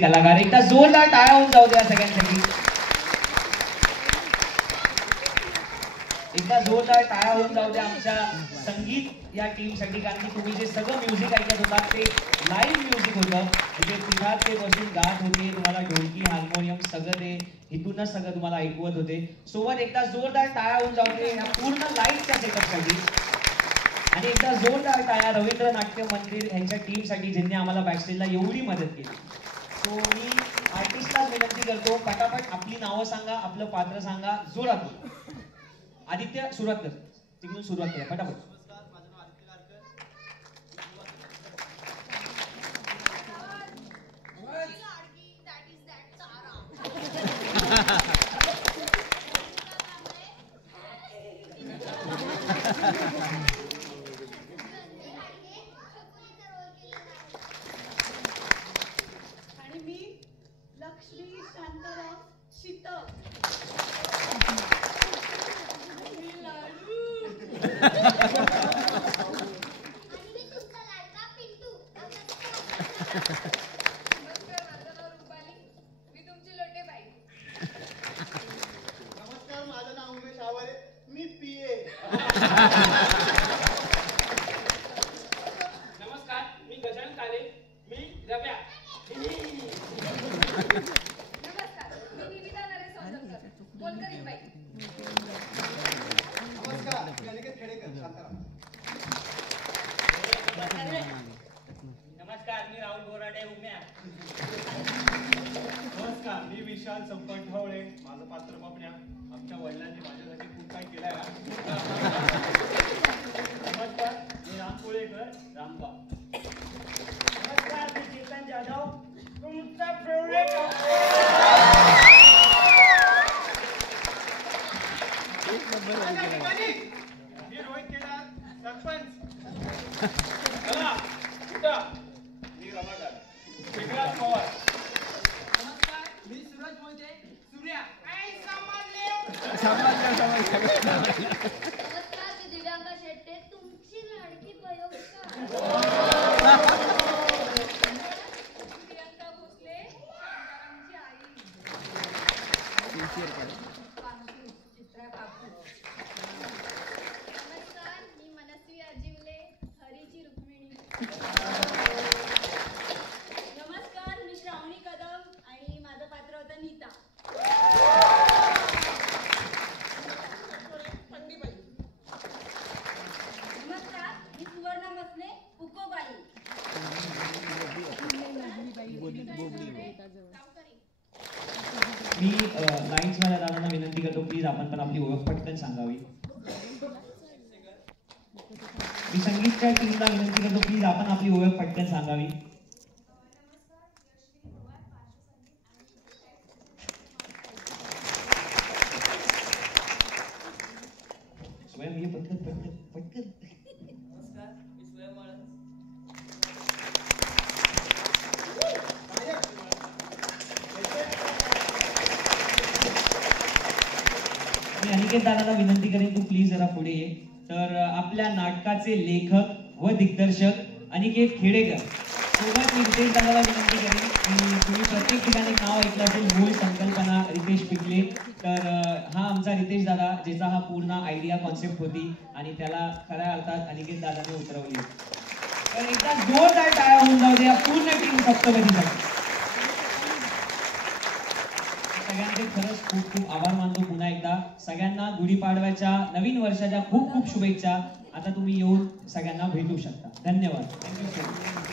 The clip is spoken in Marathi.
कलाकार एकदा जोरदार टाळ्या होऊन जाऊ द्या सगळ्यांसाठी. एकदा जोरदार टाळ्या होऊन जाऊ द्या आमच्या संगीत या टीम साठी, कारण की तुम्ही जे सगळं म्युझिक ऐकत होतात ते लाईव्ह म्युझिक होतं. म्हणजे तिघात ते बसून गात होते, तुम्हाला ढोलकी हार्मोनियम सगळं ते इथूनच सगळं तुम्हाला ऐकवत होते. सोबत एकदा जोरदार टाळ्या होऊन जाऊ दे या पूर्ण लाईव्हच्या सेटअपसाठी. आणि एकदा जोरदार टाळ्या रवींद्र नाट्य मंदिर यांच्या टीम साठी, ज्यांनी आम्हाला बॅकस्टेजला एवढी मदत केली. सो मी आर्टिस्टला विनंती करतो, पटापट आपली नावं सांगा, आपलं पात्र सांगा जोरात. आदित्य सुरुवात कर, तिकडून सुरुवात करा पटापट. नमस्कार, माझं नाव आदित्य कारकर. आणि मी लक्ष्मी शांताराम शीतल. नमस्कार, माझं नाव उमेश आवारे. मी पीए. नमस्कार, मी गजानन काले. मी रव्या. नमस्कार, मी निविदा नरेश औंधकर. बोलकर बाई. नमस्कार, मी अनिकेत खेडेकर शांताराम. नमस्कार, मी राहुल बोराडे उम्या. नमस्कार, मी विशाल संपत ढवळे. माझं पात्र बबन्या. आमच्या वडिलांनी माझ्यासाठी खूप काही केलंय. नमस्कार, मी राम कोळेकर रामबा. नमस्कार, मी चेतन जाधव, तुमचा फेवरेट. मी रोहित केदार सरपंच. चला, उठा. मी रमाकांत. विक्रांत पवार. नमस्कार, मी सूरज मोहिते सूर्या. काय समजले? नमस्कार, मी दिव्यांका शेट्टे, तुमची लाडकी प्रयोगशाळा. प्रियंका भोसले, शांतारामची आई. चित्रा काकू. नमस्कार, मी मनस्वी अजिवले, हरीची रुक्मिणी. नमस्कार, मी श्रावणी कदम आणि माझं पात्र होतं नीता. नमस्कार, मी सुवर्णा मसने, उकोबाई. मी लाईन्स वाल्या दादांना विनंती करतो, प्लीज आपण पण आपली ओळख पटकन सांगावी. मी संगीतच्या टीमला विनंती करतो, प्लीज आपण आपली ओळख पटकन सांगावी. स्वयं ये पटकन पटकन पटकन. नमस्कार, मी स्वयं माळन. मी अनिकेत दादाला विनंती करेन, तू प्लीज जरा पुढे ये. तर आपल्या नाटकाचे लेखक व दिग्दर्शक अनिकेत खेडेकर सोबत मी रितेश दादाला विनंती करेन की तुम्ही प्रत्येक ठिकाणी नाव ऐकलं असेल, मूळ संकल्पना रितेश पिकले. तर हा आमचा रितेश दादा, ज्याचा हा पूर्ण आयडिया कॉन्सेप्ट होती आणि त्याला खऱ्या अर्थात अनिकेत दादाने उतरवली. तर एकदा जोरदार टाळ्या होऊन जाऊ दे या पूर्ण टीम सप्तपदीसाठी. सगळ्यांचे खरंच खूप खूप आभार मानतो पुन्हा एकदा. सगळ्यांना गुढीपाडव्याच्या नवीन वर्षाच्या खूप खूप शुभेच्छा. आता तुम्ही येऊन सगळ्यांना भेटू शकता. धन्यवाद. Thank you so much.